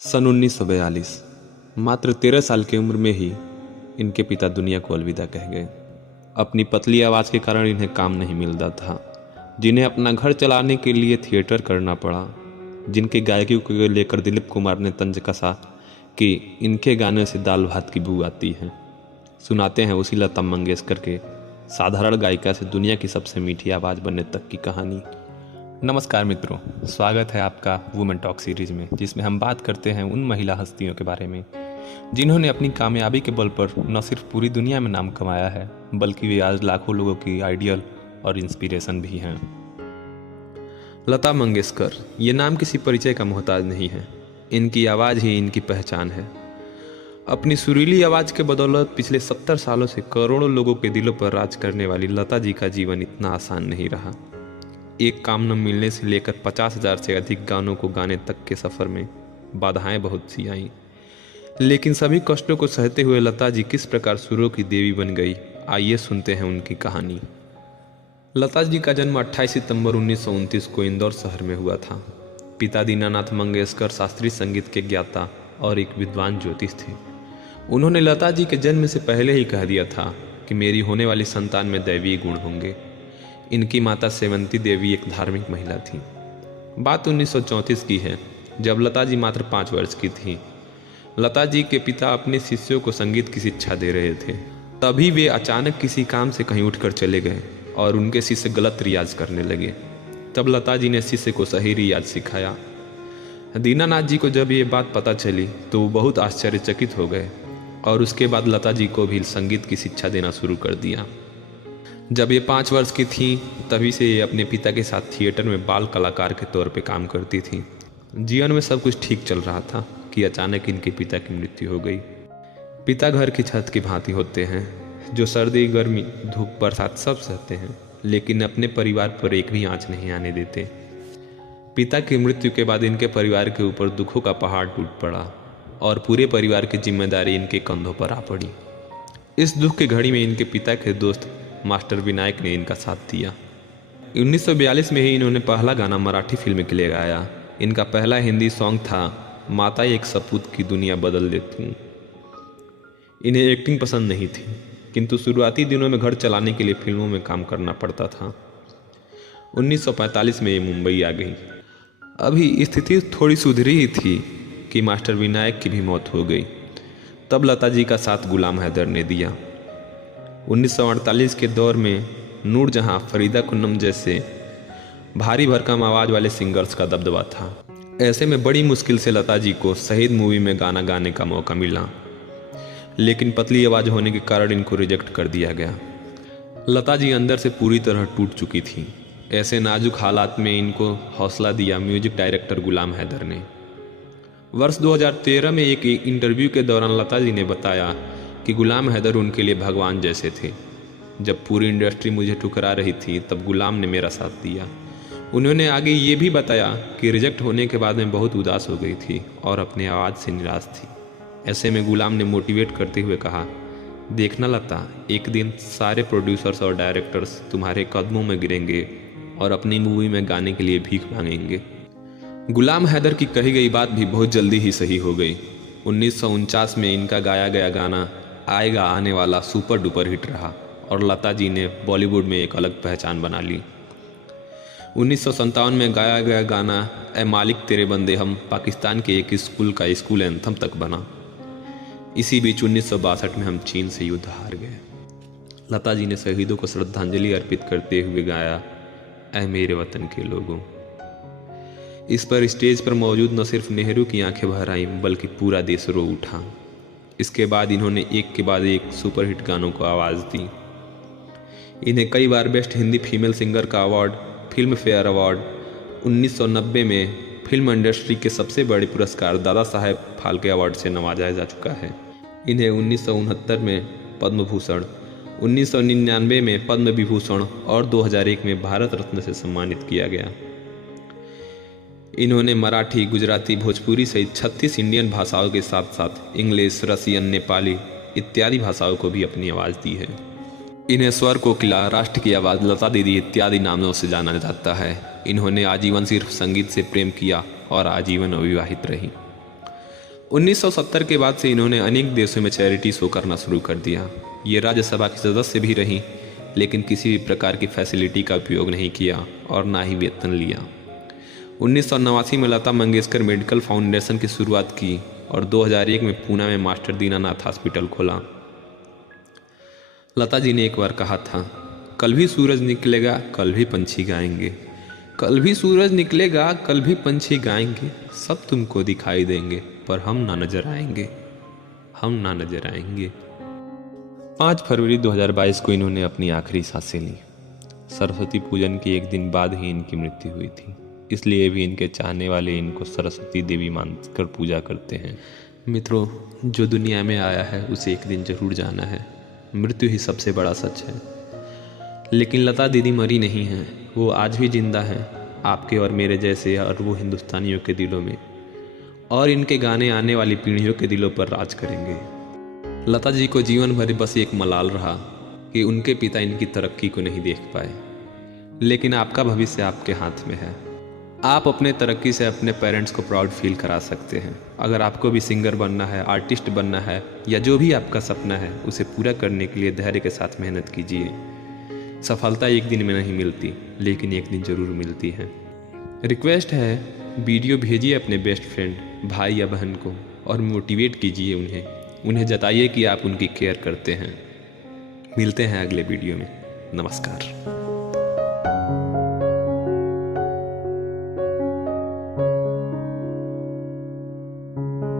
सन 1942 मात्र 13 साल की उम्र में ही इनके पिता दुनिया को अलविदा कह गए। अपनी पतली आवाज़ के कारण इन्हें काम नहीं मिलता था, जिन्हें अपना घर चलाने के लिए थिएटर करना पड़ा। जिनके गायकी को लेकर दिलीप कुमार ने तंज कसा कि इनके गाने से दाल भात की बू आती है। सुनाते हैं उसी लता मंगेशकर के साधारण गायिका से दुनिया की सबसे मीठी आवाज़ बनने तक की कहानी। नमस्कार मित्रों, स्वागत है आपका वुमेन टॉक सीरीज में, जिसमें हम बात करते हैं उन महिला हस्तियों के बारे में जिन्होंने अपनी कामयाबी के बल पर न सिर्फ पूरी दुनिया में नाम कमाया है, बल्कि वे आज लाखों लोगों की आइडियल और इंस्पिरेशन भी हैं। लता मंगेशकर ये नाम किसी परिचय का मोहताज नहीं है, इनकी आवाज़ ही इनकी पहचान है। अपनी सुरीली आवाज़ के बदौलत पिछले 70 सालों से करोड़ों लोगों के दिलों पर राज करने वाली लता जी का जीवन इतना आसान नहीं रहा। एक काम न मिलने से लेकर 50,000 से अधिक गानों को गाने तक के सफ़र में बाधाएं बहुत सी आईं, लेकिन सभी कष्टों को सहते हुए लता जी किस प्रकार सुरों की देवी बन गई, आइए सुनते हैं उनकी कहानी। लता जी का जन्म 28 सितंबर 1929 को इंदौर शहर में हुआ था। पिता दीनानाथ मंगेशकर शास्त्रीय संगीत के ज्ञाता और एक विद्वान ज्योतिष थे। उन्होंने लता जी के जन्म से पहले ही कह दिया था कि मेरी होने वाली संतान में दैवीय गुण होंगे। इनकी माता सेवंती देवी एक धार्मिक महिला थी। बात 1934 की है, जब लता जी मात्र 5 वर्ष की थी। लता जी के पिता अपने शिष्यों को संगीत की शिक्षा दे रहे थे। तभी वे अचानक किसी काम से कहीं उठकर चले गए और उनके शिष्य गलत रियाज करने लगे। तब लता जी ने शिष्य को सही रियाज सिखाया। दीनानाथ जी को जब ये बात पता चली तो वो बहुत आश्चर्यचकित हो गए और उसके बाद लता जी को भी संगीत की शिक्षा देना शुरू कर दिया। जब ये 5 वर्ष की थी तभी से ये अपने पिता के साथ थिएटर में बाल कलाकार के तौर पे काम करती थी। जीवन में सब कुछ ठीक चल रहा था कि अचानक इनके पिता की मृत्यु हो गई। पिता घर की छत की भांति होते हैं, जो सर्दी गर्मी धूप बरसात सब सहते हैं, लेकिन अपने परिवार पर एक भी आंच नहीं आने देते। पिता की मृत्यु के बाद इनके परिवार के ऊपर दुखों का पहाड़ टूट पड़ा और पूरे परिवार की जिम्मेदारी इनके कंधों पर आ पड़ी। इस दुख की घड़ी में इनके पिता के दोस्त मास्टर विनायक ने इनका साथ दिया। 1942 में ही इन्होंने पहला गाना मराठी फिल्म के लिए गाया। इनका पहला हिंदी सॉन्ग था माता एक सपूत की दुनिया बदल देती हूँ। इन्हें एक्टिंग पसंद नहीं थी, किंतु शुरुआती दिनों में घर चलाने के लिए फिल्मों में काम करना पड़ता था। 1945 में ये मुंबई आ गई। अभी स्थिति थोड़ी सुधरी ही थी कि मास्टर विनायक की भी मौत हो गई। तब लता जी का साथ गुलाम हैदर ने दिया। 1948 के दौर में नूरजहां, फरीदा कुन्नम जैसे भारी भरकम आवाज़ वाले सिंगर्स का दबदबा था। ऐसे में बड़ी मुश्किल से लता जी को शहीद मूवी में गाना गाने का मौका मिला, लेकिन पतली आवाज़ होने के कारण इनको रिजेक्ट कर दिया गया। लता जी अंदर से पूरी तरह टूट चुकी थी। ऐसे नाजुक हालात में इनको हौसला दिया म्यूजिक डायरेक्टर गुलाम हैदर ने। वर्ष 2013 में एक इंटरव्यू के दौरान लता जी ने बताया कि गुलाम हैदर उनके लिए भगवान जैसे थे। जब पूरी इंडस्ट्री मुझे ठुकरा रही थी तब गुलाम ने मेरा साथ दिया। उन्होंने आगे ये भी बताया कि रिजेक्ट होने के बाद मैं बहुत उदास हो गई थी और अपने आवाज़ से निराश थी। ऐसे में गुलाम ने मोटिवेट करते हुए कहा, देखना लता, एक दिन सारे प्रोड्यूसर्स और डायरेक्टर्स तुम्हारे कदमों में गिरेंगे और अपनी मूवी में गाने के लिए भीख मांगेंगे। गुलाम हैदर की कही गई बात भी बहुत जल्दी ही सही हो गई। 1949 में इनका गाया गया गाना आएगा आने वाला सुपर डुपर हिट रहा और लता जी ने बॉलीवुड में एक अलग पहचान बना ली। 1957 में गाया गया गाना ए मालिक तेरे बंदे हम पाकिस्तान के एक स्कूल का स्कूल एंथम तक बना। इसी बीच 1962 में हम चीन से युद्ध हार गए। लता जी ने शहीदों को श्रद्धांजलि अर्पित करते हुए गाया ए मेरे वतन के लोगों। इस पर स्टेज पर मौजूद न सिर्फ नेहरू की आंखें भर आईं, बल्कि पूरा देश रो उठा। इसके बाद इन्होंने एक के बाद एक सुपरहिट गानों को आवाज़ दी। इन्हें कई बार बेस्ट हिंदी फीमेल सिंगर का अवार्ड, फिल्म फेयर अवार्ड, 1990 में फिल्म इंडस्ट्री के सबसे बड़े पुरस्कार दादा साहेब फाल्के अवार्ड से नवाजा जा चुका है। इन्हें 1969 में पद्म भूषण, 1999 में पद्म विभूषण और 2001 में भारत रत्न से सम्मानित किया गया। इन्होंने मराठी, गुजराती, भोजपुरी सहित 36 इंडियन भाषाओं के साथ साथ इंग्लिश, रसियन, नेपाली इत्यादि भाषाओं को भी अपनी आवाज़ दी है। इन्हें स्वर कोकिला, राष्ट्र की आवाज़, लता दीदी इत्यादि नामों से जाना जाता है। इन्होंने आजीवन सिर्फ संगीत से प्रेम किया और आजीवन अविवाहित रही। 1970 के बाद से इन्होंने अनेक देशों में चैरिटी शो करना शुरू कर दिया। ये राज्यसभा की सदस्य भी रहीं, लेकिन किसी भी प्रकार की फैसिलिटी का उपयोग नहीं किया और ना ही वेतन लिया। 1989 में लता मंगेशकर मेडिकल फाउंडेशन की शुरुआत की और 2001 में पूना में मास्टर दीनानाथ हॉस्पिटल खोला। लता जी ने एक बार कहा था, कल भी सूरज निकलेगा, कल भी पंछी गाएंगे, कल भी सूरज निकलेगा, कल भी पंछी गाएंगे, सब तुमको दिखाई देंगे, पर हम ना नजर आएंगे, हम ना नजर आएंगे। 5 फरवरी 2022 को इन्होंने अपनी आखिरी सांसें ली। सरस्वती पूजन के एक दिन बाद ही इनकी मृत्यु हुई थी, इसलिए भी इनके चाहने वाले इनको सरस्वती देवी मानकर पूजा करते हैं। मित्रों, जो दुनिया में आया है उसे एक दिन जरूर जाना है, मृत्यु ही सबसे बड़ा सच है। लेकिन लता दीदी मरी नहीं हैं, वो आज भी जिंदा हैं, आपके और मेरे जैसे और वो हिंदुस्तानियों के दिलों में, और इनके गाने आने वाली पीढ़ियों के दिलों पर राज करेंगे। लता जी को जीवन भर बस एक मलाल रहा कि उनके पिता इनकी तरक्की को नहीं देख पाए, लेकिन आपका भविष्य आपके हाथ में है। आप अपने तरक्की से अपने पेरेंट्स को प्राउड फील करा सकते हैं। अगर आपको भी सिंगर बनना है, आर्टिस्ट बनना है, या जो भी आपका सपना है, उसे पूरा करने के लिए धैर्य के साथ मेहनत कीजिए। सफलता एक दिन में नहीं मिलती, लेकिन एक दिन ज़रूर मिलती है। रिक्वेस्ट है, वीडियो भेजिए अपने बेस्ट फ्रेंड, भाई या बहन को, और मोटिवेट कीजिए उन्हें जताइए कि आप उनकी केयर करते हैं। मिलते हैं अगले वीडियो में। नमस्कार।